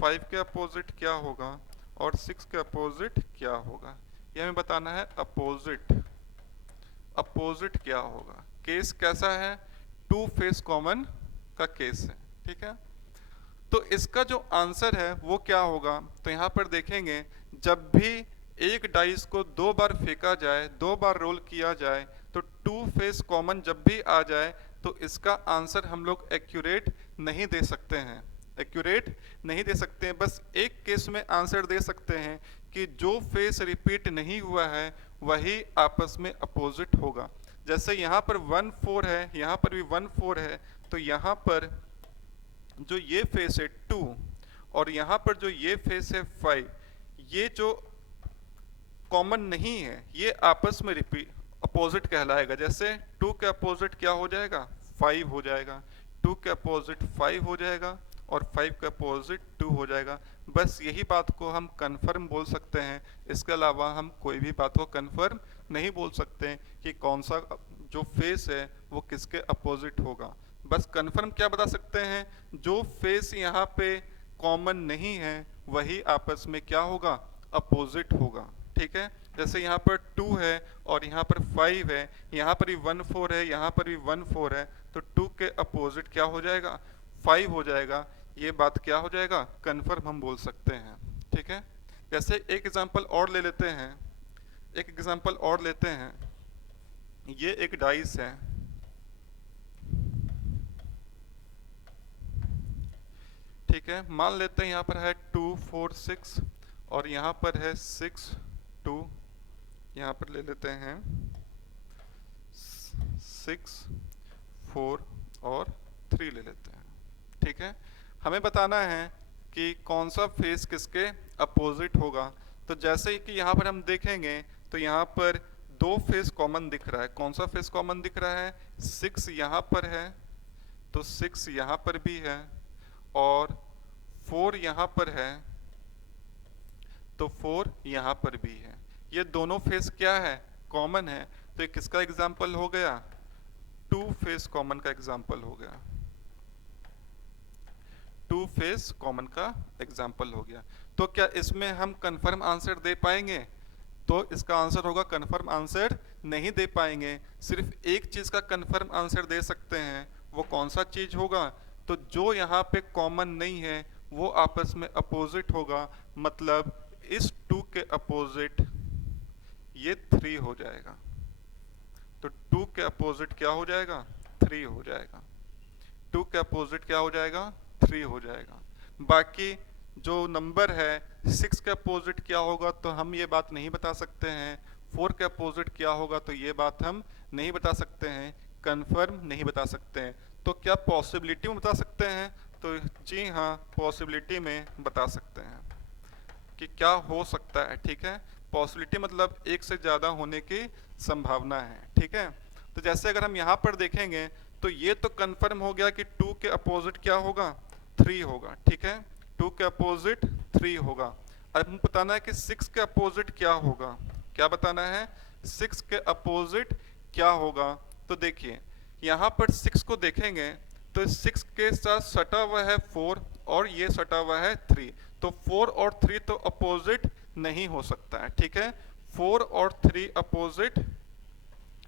5 के अपोजिट क्या होगा, और 6 के अपोजिट क्या होगा। ये हमें बताना है अपोजिट, अपोजिट क्या होगा। केस कैसा है, 2 फेस कॉमन का केस है। ठीक है, तो इसका जो आंसर है वो क्या होगा, तो यहाँ पर देखेंगे जब भी एक डाइस को 2 बार फेंका जाए, 2 बार रोल किया जाए, तो 2 फेस कॉमन जब भी आ जाए तो इसका आंसर हम लोग एक्यूरेट नहीं दे सकते हैं, एक्यूरेट नहीं दे सकते हैं। बस एक केस में आंसर दे सकते हैं कि जो फेस रिपीट नहीं हुआ है वही आपस में अपोजिट होगा। जैसे यहाँ पर 1 4 है, यहाँ पर भी 1 4 है, तो यहाँ पर जो ये फेस है 2 और यहाँ पर जो ये फेस है 5, ये जो कॉमन नहीं है ये आपस में रिपीट अपोजिट कहलाएगा। जैसे 2 के अपोजिट क्या हो जाएगा, 5 हो जाएगा, 2 के अपोजिट 5 हो जाएगा, और 5 का अपोजिट 2 हो जाएगा। बस यही बात को हम कन्फर्म बोल सकते हैं, इसके अलावा हम कोई भी बात को कन्फर्म नहीं बोल सकते कि कौन सा जो फेस है वो किसके अपोजिट होगा। बस कन्फर्म क्या बता सकते हैं, जो फेस यहाँ पे कॉमन नहीं है वही आपस में क्या होगा, अपोजिट होगा। ठीक है, जैसे यहाँ पर 2 है और यहाँ पर 5 है, यहाँ पर भी 1 4 है, यहाँ पर भी 1 4 है, तो 2 के अपोजिट क्या हो जाएगा, 5 हो जाएगा। ये बात क्या हो जाएगा, कन्फर्म हम बोल सकते हैं। ठीक है, जैसे एक एग्जांपल और ले लेते हैं, एक एग्जांपल और लेते हैं। ये एक डाइस है, ठीक है, मान लेते हैं यहाँ पर है 2 4 6 और यहाँ पर है 6 2, यहाँ पर ले लेते हैं 6 4 और 3 ले लेते हैं। ठीक है, हमें बताना है कि कौन सा फेस किसके अपोजिट होगा। तो जैसे कि यहाँ पर हम देखेंगे तो यहाँ पर दो फेस कॉमन दिख रहा है। कौन सा फेस कॉमन दिख रहा है? 6 यहाँ पर है तो 6 यहाँ पर भी है, और 4 यहाँ पर है तो 4 यहाँ पर भी है। ये दोनों फेस क्या है? कॉमन है। तो ये किसका एग्जाम्पल हो गया? टू फेस कॉमन का एग्जाम्पल हो गया। टू फेस कॉमन का एग्जाम्पल हो गया। तो क्या इसमें हम कंफर्म आंसर दे पाएंगे? तो इसका आंसर होगा कंफर्म आंसर नहीं दे पाएंगे। सिर्फ एक चीज का कंफर्म आंसर दे सकते हैं। वो कौन सा चीज होगा? तो जो यहाँ पे कॉमन नहीं है वो आपस में अपोजिट होगा। मतलब इस 2 के अपोजिट ये 3 हो जाएगा। तो 2 के अपोजिट क्या हो जाएगा? 3 हो जाएगा। 2 के अपोजिट क्या हो जाएगा? 3 हो जाएगा। बाकी जो नंबर है 6 के अपोजिट क्या होगा तो हम ये बात नहीं बता सकते हैं। 4 के अपोजिट क्या होगा तो ये बात हम नहीं बता सकते हैं, कंफर्म नहीं बता सकते हैं। तो क्या पॉसिबिलिटी में बता सकते हैं? तो जी हाँ, पॉसिबिलिटी में बता सकते हैं कि क्या हो सकता है। ठीक है, पॉसिबिलिटी मतलब एक से ज़्यादा होने की संभावना है। ठीक है, तो जैसे अगर हम यहाँ पर देखेंगे तो ये तो कंफर्म हो गया कि 2 के अपोजिट क्या होगा? 3 होगा। ठीक है, 2 के अपोजिट 3 होगा। अब हमें बताना है कि 6 के अपोजिट क्या होगा। क्या बताना है? 6 के अपोजिट क्या होगा। तो देखिए यहाँ पर 6 को देखेंगे तो 6 के साथ सटा हुआ है 4 और ये सटा हुआ है 3। तो 4 और 3 तो अपोजिट नहीं हो सकता है। ठीक है, 4 और 3 अपोजिट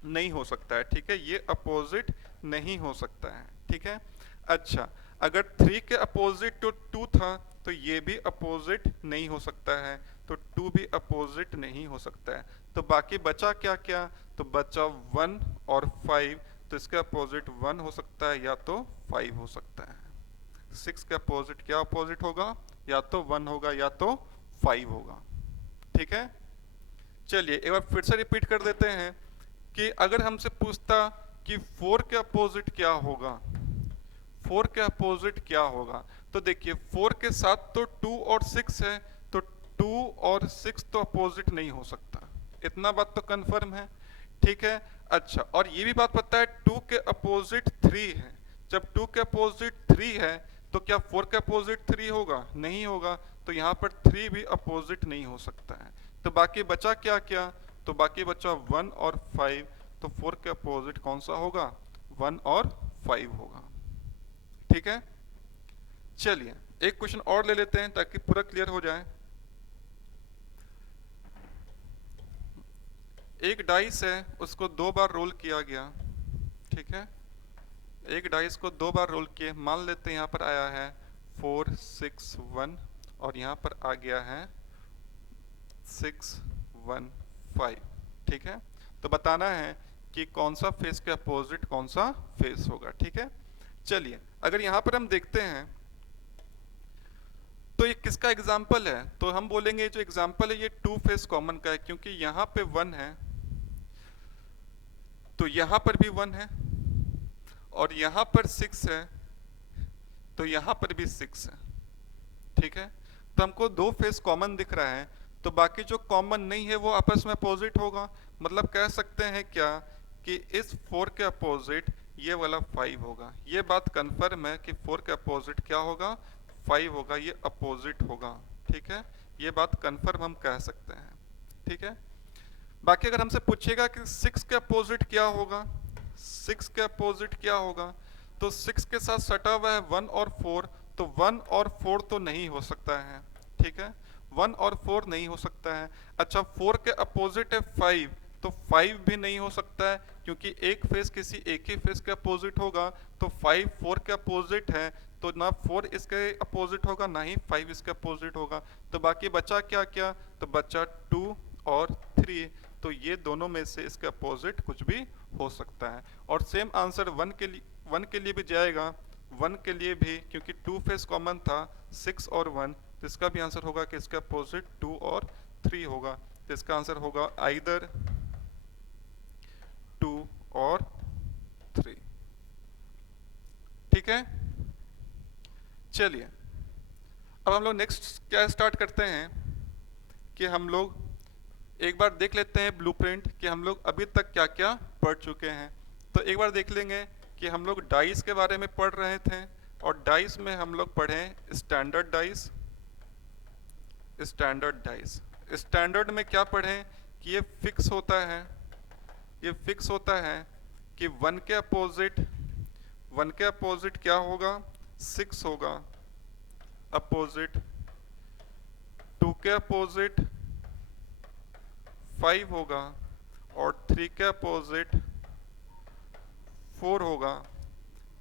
नहीं हो सकता है। ठीक है, ये अपोजिट नहीं हो सकता है। ठीक है, अच्छा अगर 3 के अपोजिट तो 2 था तो ये भी अपोजिट नहीं हो सकता है। तो 2 भी अपोजिट नहीं हो सकता है। तो बाकी बचा क्या क्या? तो बचा 1 और 5। तो इसके अपोजिट 1 हो सकता है या तो 5 हो सकता है। 6 के अपोजिट क्या अपोजिट होगा? या तो 1 होगा या तो 5 होगा। ठीक है, चलिए एक बार फिर से रिपीट कर देते हैं कि अगर हमसे पूछता कि 4 के अपोजिट क्या होगा, 4 के अपोजिट क्या होगा, तो देखिए 4 के साथ तो 2 और 6 है, तो 2 और 6 तो अपोजिट नहीं हो सकता। इतना बात तो कंफर्म है। ठीक है, अच्छा और ये भी बात पता है 2 के अपोजिट 3 है। जब 2 के अपोजिट 3 है तो क्या 4 के अपोजिट 3 होगा? नहीं होगा। तो यहाँ पर 3 भी अपोजिट नहीं हो सकता है। तो बाकी बचा क्या क्या? तो बाकी बचा 1 और 5। तो 4 के अपोजिट कौन सा होगा? 1 और 5 होगा। ठीक है, चलिए एक क्वेश्चन और ले लेते हैं ताकि पूरा क्लियर हो जाए। एक डाइस है, उसको 2 बार रोल किया गया। ठीक है, एक डाइस को 2 बार रोल किए। मान लेते हैं यहाँ पर आया है 4 6 1 और यहाँ पर आ गया है 6 1 5। ठीक है, तो बताना है कि कौन सा फेस के अपोजिट कौन सा फेस होगा। ठीक है, चलिए अगर यहाँ पर हम देखते हैं तो ये किसका एग्जाम्पल है? तो हम बोलेंगे जो एग्जाम्पल है ये 2 फेस कॉमन का है, क्योंकि यहाँ पे 1 है तो यहाँ पर भी 1 है, और यहाँ पर 6 है तो यहाँ पर भी 6 है। ठीक है, तो हमको 2 फेस कॉमन दिख रहा है, तो बाकी जो कॉमन नहीं है वो आपस में अपोजिट होगा। मतलब कह सकते हैं क्या कि इस 4 के अपोजिट ये वाला 5 होगा। ये बात कंफर्म है कि 4 के अपोजिट क्या होगा? 5 होगा, ये अपोजिट होगा। ठीक है, ये बात कंफर्म हम कह सकते हैं। ठीक है, बाकी अगर हमसे पूछेगा कि 6 के अपोजिट क्या होगा, 6 के अपोजिट क्या होगा, तो 6 के साथ सटा हुआ है 1 और 4। तो 1 और 4 तो नहीं हो सकता है। ठीक है, 1 और 4 नहीं हो सकता है। अच्छा 4 के अपोजिट है 5, तो 5 भी नहीं हो सकता है, क्योंकि एक फेस किसी एक ही फेस के अपोजिट होगा। तो 5 4 के अपोजिट है, तो ना 4 इसके अपोजिट होगा ना ही 5 इसके अपोजिट होगा। तो बाकी बचा क्या क्या? तो बचा 2 और 3। तो ये दोनों में से इसके अपोजिट कुछ भी हो सकता है। और सेम आंसर 1 के लिए भी जाएगा। 1 के लिए भी, क्योंकि 2 फेस कॉमन था 6 और 1, तो इसका भी आंसर होगा कि इसका अपोजिट 2 और 3 होगा, तो इसका आंसर होगा आइदर 2 और 3। ठीक है, चलिए अब हम लोग नेक्स्ट क्या स्टार्ट करते हैं कि हम लोग एक बार देख लेते हैं ब्लूप्रिंट कि हम लोग अभी तक क्या क्या पढ़ चुके हैं। तो एक बार देख लेंगे कि हम लोग डाइस के बारे में पढ़ रहे थे, और डाइस में हम लोग पढ़े standard dice. Standard dice, standard में क्या पढ़े कि ये फिक्स होता है, ये फिक्स होता है कि 1 के अपोजिट क्या होगा, 6 होगा, अपोजिट 2 के अपोजिट 5 होगा, और 3 के अपोजिट 4 होगा।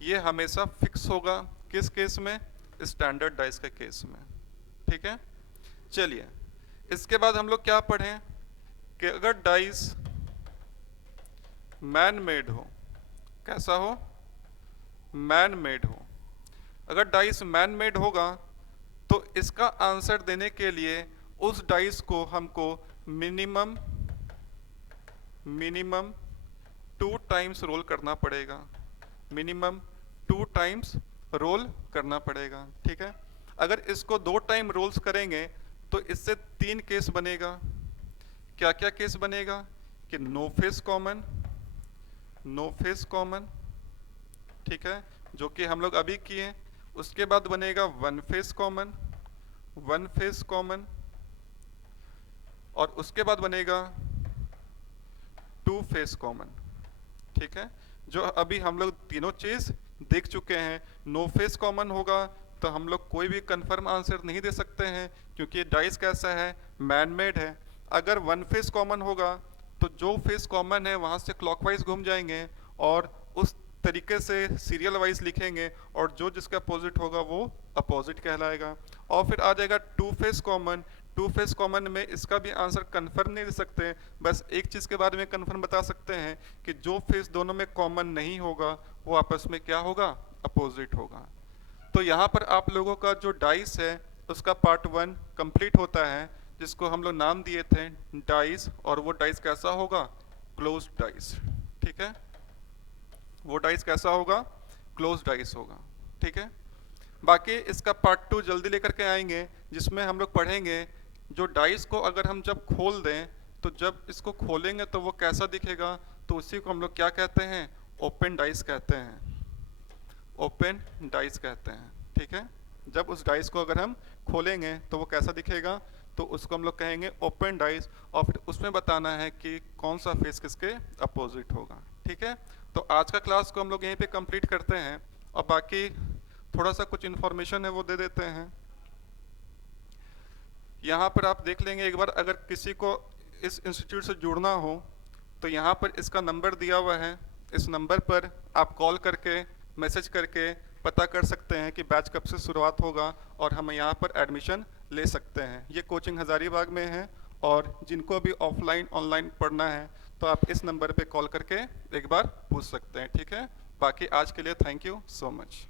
ये हमेशा फिक्स होगा किस केस में, स्टैंडर्ड डाइस के केस में। ठीक है, चलिए इसके बाद हम लोग क्या पढ़ें कि अगर डाइस मैन मेड हो, कैसा हो, मैन मेड हो, अगर डाइस मैन मेड होगा तो इसका आंसर देने के लिए उस डाइस को हमको मिनिमम 2 टाइम्स रोल करना पड़ेगा, मिनिमम 2 टाइम्स रोल करना पड़ेगा। ठीक है, अगर इसको 2 टाइम रोल्स करेंगे तो इससे 3 केस बनेगा। क्या क्या केस बनेगा कि no face common, no face common, ठीक है, जो कि हम लोग अभी किए। उसके बाद बनेगा 1 फेस कॉमन, 1 फेस कॉमन, और उसके बाद बनेगा 2 फेस कॉमन। ठीक है, जो अभी हम लोग तीनों चीज देख चुके हैं। नो फेस कॉमन होगा तो हम लोग कोई भी कंफर्म आंसर नहीं दे सकते हैं क्योंकि डाइस कैसा है, मैन मेड है। अगर 1 फेस कॉमन होगा तो जो फेस कॉमन है वहां से क्लॉकवाइज घूम जाएंगे और उस तरीके से सीरियल वाइज लिखेंगे, और जो जिसका अपोजिट होगा वो अपोजिट कहलाएगा। और फिर आ जाएगा 2 फेस कॉमन। 2 फेस कॉमन में इसका भी आंसर कंफर्म नहीं दे सकते, बस एक चीज के बारे में कंफर्म बता सकते हैं कि जो फेस दोनों में कॉमन नहीं होगा वो आपस में क्या होगा, अपोजिट होगा। तो यहाँ पर आप लोगों का जो डाइस है उसका पार्ट 1 कंप्लीट होता है, जिसको हम लोग नाम दिए थे डाइस, और वो डाइस कैसा होगा, क्लोज डाइस। ठीक है, वो डाइस कैसा होगा, क्लोज डाइस होगा। ठीक है, बाकी इसका पार्ट 2 जल्दी लेकर के आएंगे, जिसमें हम लोग पढ़ेंगे जो डाइस को अगर हम जब खोल दें तो जब इसको खोलेंगे तो वो कैसा दिखेगा, तो उसी को हम लोग क्या कहते हैं, ओपन डाइस कहते हैं, ओपन डाइस कहते हैं। ठीक है, जब उस डाइस को अगर हम खोलेंगे तो वो कैसा दिखेगा, तो उसको हम लोग कहेंगे ओपन डाइस, और फिर उसमें बताना है कि कौन सा फेस किसके अपोजिट होगा। ठीक है, तो आज का क्लास को हम लोग यहीं पे कंप्लीट करते हैं, और बाकी थोड़ा सा कुछ इन्फॉर्मेशन है वो दे देते हैं। यहाँ पर आप देख लेंगे एक बार, अगर किसी को इस इंस्टीट्यूट से जुड़ना हो तो यहाँ पर इसका नंबर दिया हुआ है, इस नंबर पर आप कॉल करके मैसेज करके पता कर सकते हैं कि बैच कब से शुरुआत होगा, और हम यहाँ पर एडमिशन ले सकते हैं। ये कोचिंग हज़ारीबाग में है, और जिनको भी ऑफलाइन ऑनलाइन पढ़ना है तो आप इस नंबर पे कॉल करके एक बार पूछ सकते हैं। ठीक है, बाकी आज के लिए थैंक यू सो मच।